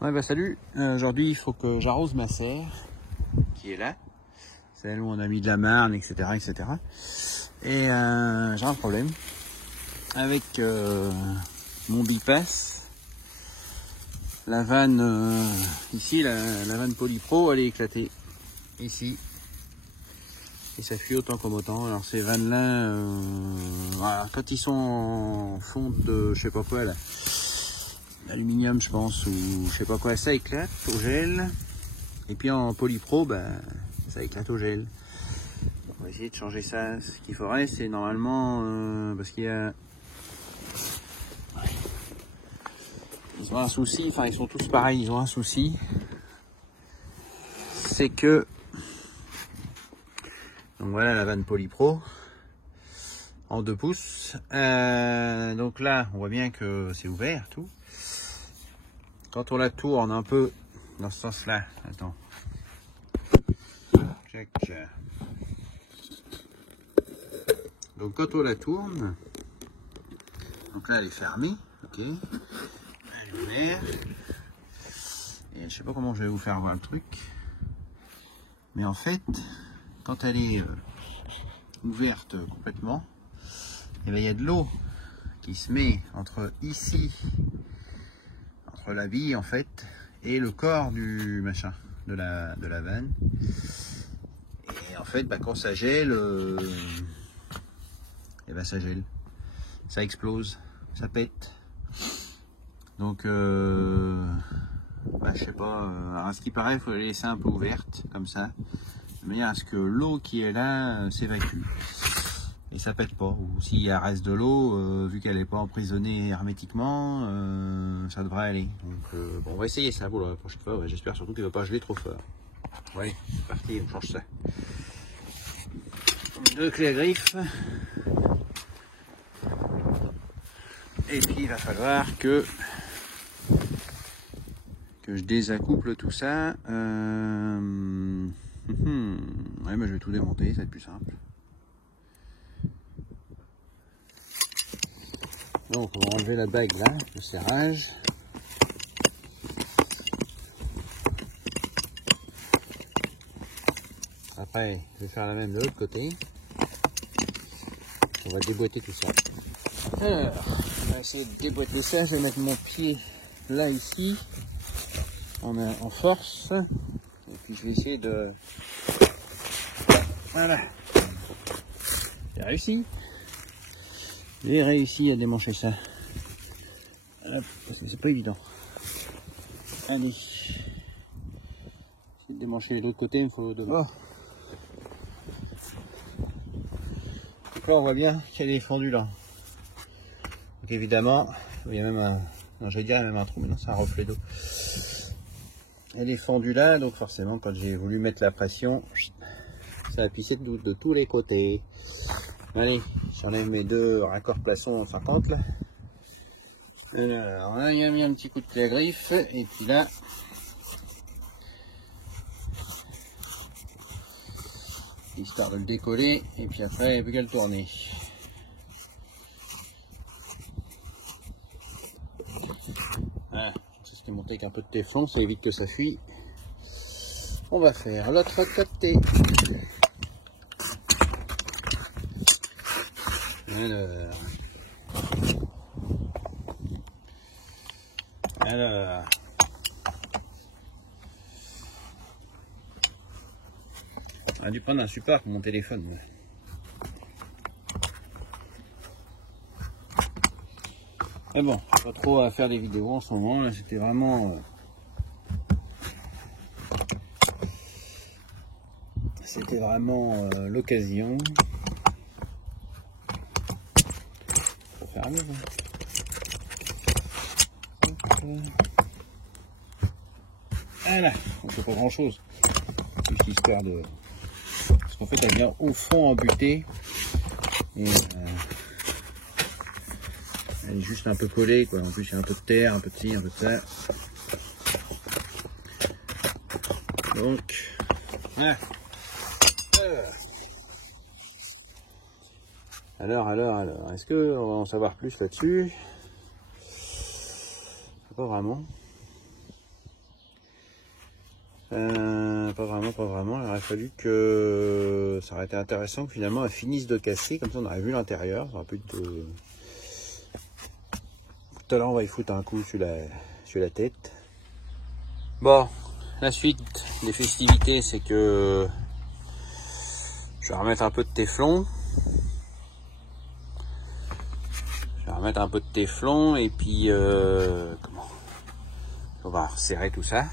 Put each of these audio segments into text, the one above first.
Ouais bah salut, aujourd'hui il faut que j'arrose ma serre qui est là, celle où on a mis de la marne, etc. etc. Et j'ai un problème avec mon bipass. La vanne ici, la vanne Polypro, elle est éclatée ici. Et ça fuit autant comme autant. Alors ces vannes là, voilà, quand ils sont en fonte de je sais pas quoi là, aluminium je pense, ou je sais pas quoi, ça éclate au gel. Et puis en Polypro, bah, ça éclate au gel. On va essayer de changer ça. Ce qu'il faudrait, c'est normalement, parce qu'il y a, ils ont un souci, enfin ils sont tous pareils, ils ont un souci, c'est que, donc voilà la vanne Polypro en 2 pouces. Donc là, on voit bien que c'est ouvert tout. Quand on la tourne un peu dans ce sens-là, attends, check. Donc quand on la tourne, donc là elle est fermée, ok, elle est ouverte. Et je sais pas comment je vais vous faire voir le truc, mais en fait, quand elle est ouverte complètement, et bien il y a de l'eau qui se met entre ici, entre la bille en fait, et le corps du machin, de la vanne. Et en fait, bah, quand ça gèle, et ben ça gèle, ça explose, ça pète. Donc, bah, je sais pas, à ce qui paraît, il faut la laisser un peu ouverte, comme ça, de manière à ce que l'eau qui est là s'évacue. Et ça pète pas. Ou s'il y a reste de l'eau, vu qu'elle n'est pas emprisonnée hermétiquement, ça devrait aller. Donc, bon, on va essayer ça pour la prochaine fois. Ouais, j'espère surtout qu'il ne va pas geler trop fort. Ouais, c'est parti, on change ça. 2 clés à griffe. Et puis il va falloir que je désaccouple tout ça. Ouais, mais je vais tout démonter, ça va être plus simple. Donc on va enlever la bague là, le serrage. Après, je vais faire la même de l'autre côté. On va déboîter tout ça. Alors, on va essayer de déboîter ça. Je vais mettre mon pied là, ici, en force. Et puis je vais essayer de... Voilà. J'ai réussi. J'ai réussi à démancher ça. Hop, parce que c'est pas évident. Allez. Essayer de démancher de l'autre côté, il faut de l'autre. Donc là, on voit bien qu'elle est fendue là. Donc évidemment, il y a même un... Non, j'allais dire même un trou, mais non, c'est un reflet d'eau. Elle est fendue là, donc forcément, quand j'ai voulu mettre la pression, ça a pissé de tous les côtés. Allez, j'enlève mes 2 raccords plaçons 50 là. Alors là, il y a mis un petit coup de clé à griffe, et puis là, histoire de le décoller, et puis après, il n'y a plus qu'à le tourner. Voilà, c'est ce qui est monté avec un peu de téflon, ça évite que ça fuit. On va faire l'autre côté. Alors, on a dû prendre un support pour mon téléphone. Mais bon, pas trop à faire des vidéos en ce moment. Là, c'était vraiment, l'occasion. Faut faire un nouveau. Voilà, donc c'est pas grand chose. Juste histoire de. Parce qu'en fait, elle vient au fond embutée. Et elle est juste un peu collée, quoi. En plus, il y a un peu de terre, un peu de ci, un peu de ça. Donc, voilà. Alors, est-ce qu'on va en savoir plus là-dessus? Pas vraiment. Pas vraiment, pas vraiment. Il aurait fallu que ça aurait été intéressant que finalement elle finisse de casser, comme ça on aurait vu l'intérieur. Ça aurait pu être... Tout à l'heure on va y foutre un coup sur la tête. Bon, la suite des festivités, c'est que je vais remettre un peu de téflon. Je vais remettre un peu de téflon et puis on va resserrer tout ça.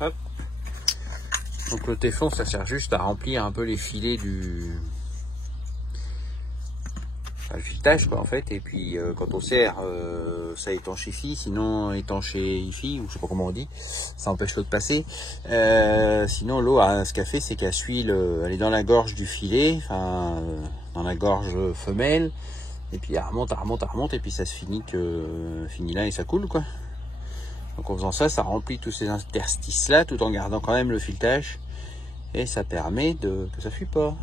Hop. Donc le téflon, ça sert juste à remplir un peu les filets du filetage, quoi, en fait. Et puis quand on serre, ça étanchifie, sinon étanchéifie, ou je sais pas comment on dit, ça empêche l'eau de passer. Sinon l'eau, ce qu'elle fait, c'est que la suile, elle est dans la gorge du filet, enfin dans la gorge femelle, et puis elle remonte, et puis ça se finit là et ça coule, quoi. Donc en faisant ça, ça remplit tous ces interstices là, tout en gardant quand même le filetage, et ça permet que ça fuit pas.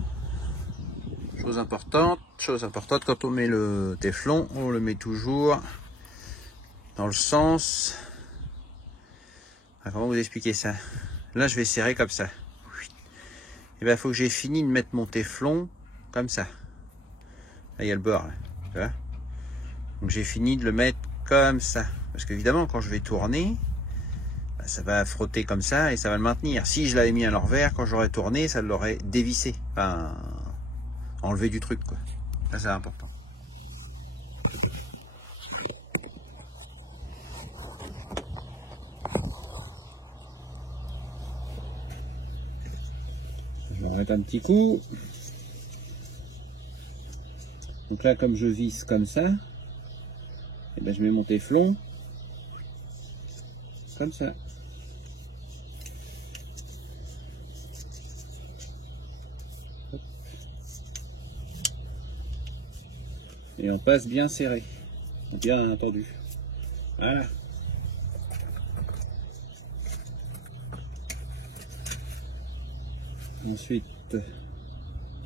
Chose importante, quand on met le téflon, on le met toujours dans le sens... comment vous expliquer ça? Là, je vais serrer comme ça. Et bien, il faut que j'ai fini de mettre mon téflon comme ça. Là, il y a le bord. Là. Tu vois? Donc, j'ai fini de le mettre comme ça. Parce qu'évidemment, quand je vais tourner, ça va frotter comme ça et ça va le maintenir. Si je l'avais mis à l'envers, quand j'aurais tourné, ça l'aurait dévissé. Enfin... enlever du truc, quoi. Ça, c'est important. Je vais arrêter un petit coup. Donc là, comme je visse comme ça, et ben je mets mon téflon comme ça. Et on passe bien serré, bien entendu. Voilà. Ensuite,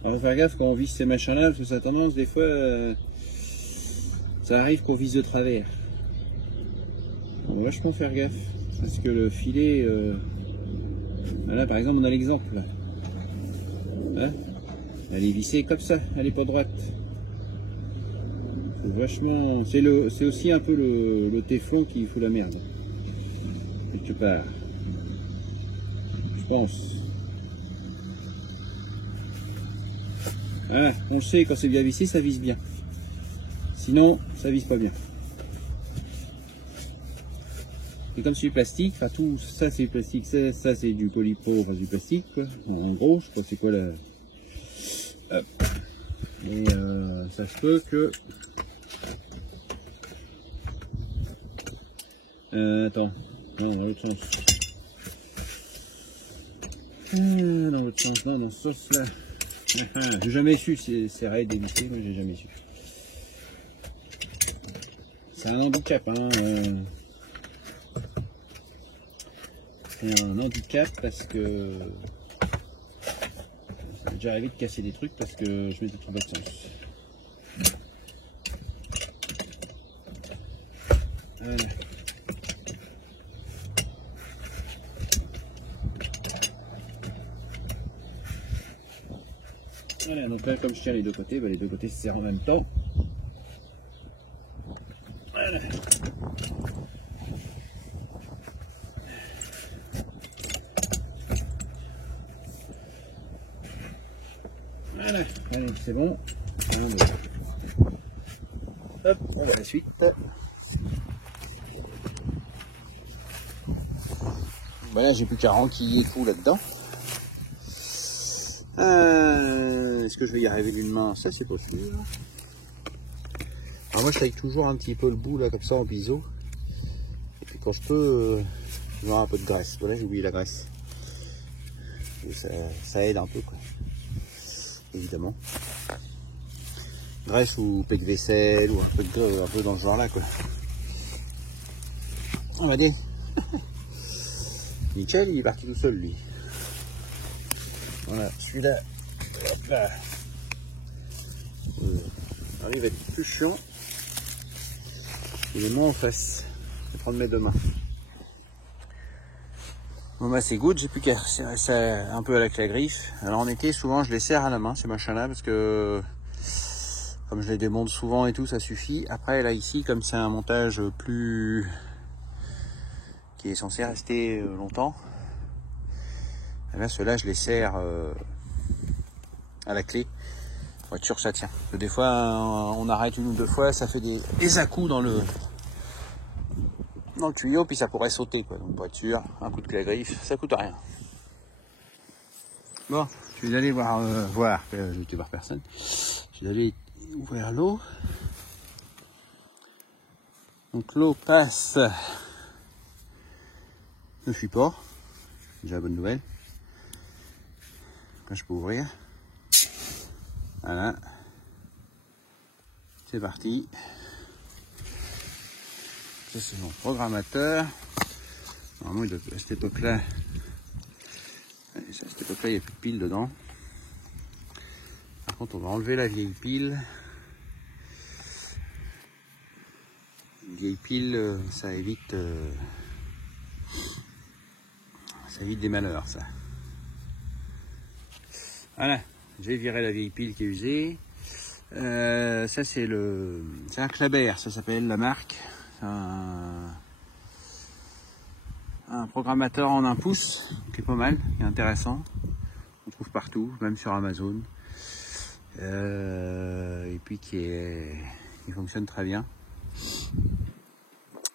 on va faire gaffe quand on visse ces machins-là, parce que ça a tendance, des fois, ça arrive qu'on visse de travers. On va vachement faire gaffe, parce que le filet, là par exemple, on a l'exemple. Là, elle est vissée comme ça, elle n'est pas droite. Vachement, c'est aussi un peu le téflon qui fout la merde quelque part, je pense. Voilà, on le sait, quand c'est bien vissé, ça visse bien, sinon ça visse pas bien. Et comme c'est du plastique, enfin tout ça c'est du plastique, ça c'est du polypro, enfin du plastique quoi. En gros, je sais pas c'est quoi la... Hop. Et ça se peut que... attends, non, dans l'autre sens. Dans l'autre sens, non, dans ce sens là. J'ai jamais su serrer et dévisser, moi j'ai jamais su. C'est un handicap, hein. C'est un handicap parce que ça m'est déjà arrivé de casser des trucs parce que je mettais tout dans l'autre sens. Voilà. Voilà, donc là comme je tiens les deux côtés, les deux côtés se serrent en même temps. Voilà. Voilà, allez, c'est bon. Hop, on va à la suite. Voilà, j'ai plus qu'à renquiller tout là-dedans. Est-ce que je vais y arriver d'une main? Ça, c'est possible. Alors moi, je taille toujours un petit peu le bout là, comme ça, en biseau. Et puis quand je peux, je mets un peu de graisse. Voilà, j'ai oublié la graisse. Et ça aide un peu, quoi. Évidemment. Graisse ou pet de vaisselle ou un peu dans ce genre là, quoi. On va dire. Nickel, il est parti tout seul, lui. Voilà, celui-là. Hop là. Alors, il va être plus chiant. Il est moins en face. Je vais prendre mes deux mains. Bon bah c'est good, j'ai plus qu'à serrer ça un peu avec la griffe. Alors en été souvent je les serre à la main ces machins là parce que comme je les démonte souvent et tout ça suffit. Après là ici comme c'est un montage plus qui est censé rester longtemps, là ceux-là je les serre à la clé pour être sûr que ça tient. Parce que des fois on arrête une ou deux fois, ça fait des à-coups dans le tuyau, puis ça pourrait sauter quoi. Donc pour être sûr, un coup de clé à griffe, ça coûte rien. Bon, je vais aller voir, je vais voir personne. Je vais aller ouvrir l'eau. Donc l'eau passe le support. Déjà bonne nouvelle. Quand je peux ouvrir. Voilà. C'est parti. Ça c'est mon programmateur. Normalement à cette époque-là, il n'y a plus de pile dedans. Par contre on va enlever la vieille pile. Une vieille pile, ça évite des malheurs ça. Voilà, j'ai viré la vieille pile qui est usée. Ça c'est un Klaber, ça s'appelle la marque. Un programmateur en 1 pouce qui est pas mal, qui est intéressant. On trouve partout, même sur Amazon. Et puis qui fonctionne très bien.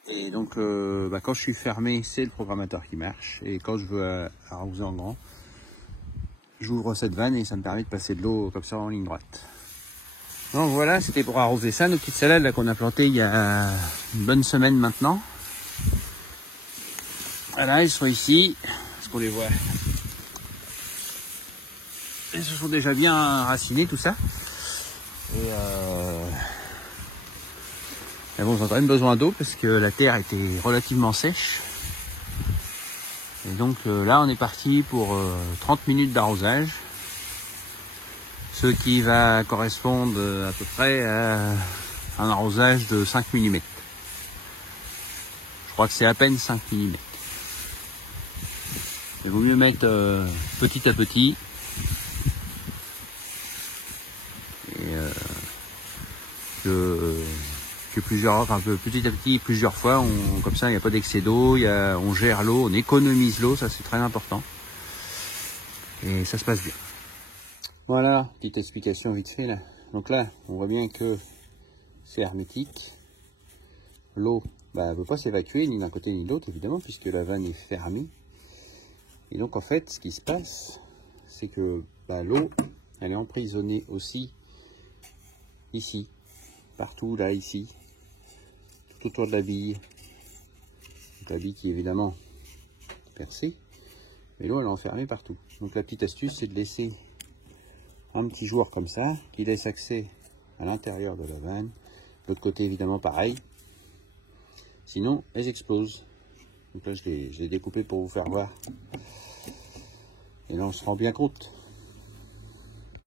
Et donc quand je suis fermé, c'est le programmateur qui marche. Et quand je veux arroser en grand, j'ouvre cette vanne et ça me permet de passer de l'eau comme ça en ligne droite. Donc voilà, c'était pour arroser ça, nos petites salades là qu'on a plantées il y a une bonne semaine maintenant. Voilà, ils sont ici. Est-ce qu'on les voit? Ils se sont déjà bien racinés tout ça. Et mais bon, ils ont quand même besoin d'eau parce que la terre était relativement sèche. Et donc là, on est parti pour 30 minutes d'arrosage. Ce qui va correspondre à peu près à un arrosage de 5 mm. Je crois que c'est à peine 5 mm. Il vaut mieux mettre petit à petit. Et que petit à petit, plusieurs fois, comme ça il n'y a pas d'excès d'eau, on gère l'eau, on économise l'eau, ça c'est très important. Et ça se passe bien. Voilà, petite explication vite fait là. Donc là, on voit bien que c'est hermétique. L'eau ne peut pas s'évacuer ni d'un côté ni de l'autre évidemment, puisque la vanne est fermée. Et donc en fait, ce qui se passe, c'est que l'eau, elle est emprisonnée aussi ici, partout là, ici, tout autour de la bille. Donc la bille qui est évidemment percée, mais l'eau elle est enfermée partout. Donc la petite astuce, c'est de laisser un petit joueur comme ça, qui laisse accès à l'intérieur de la vanne. De l'autre côté évidemment pareil, sinon elles explosent. Donc là je l'ai découpé pour vous faire voir. Et là on se rend bien compte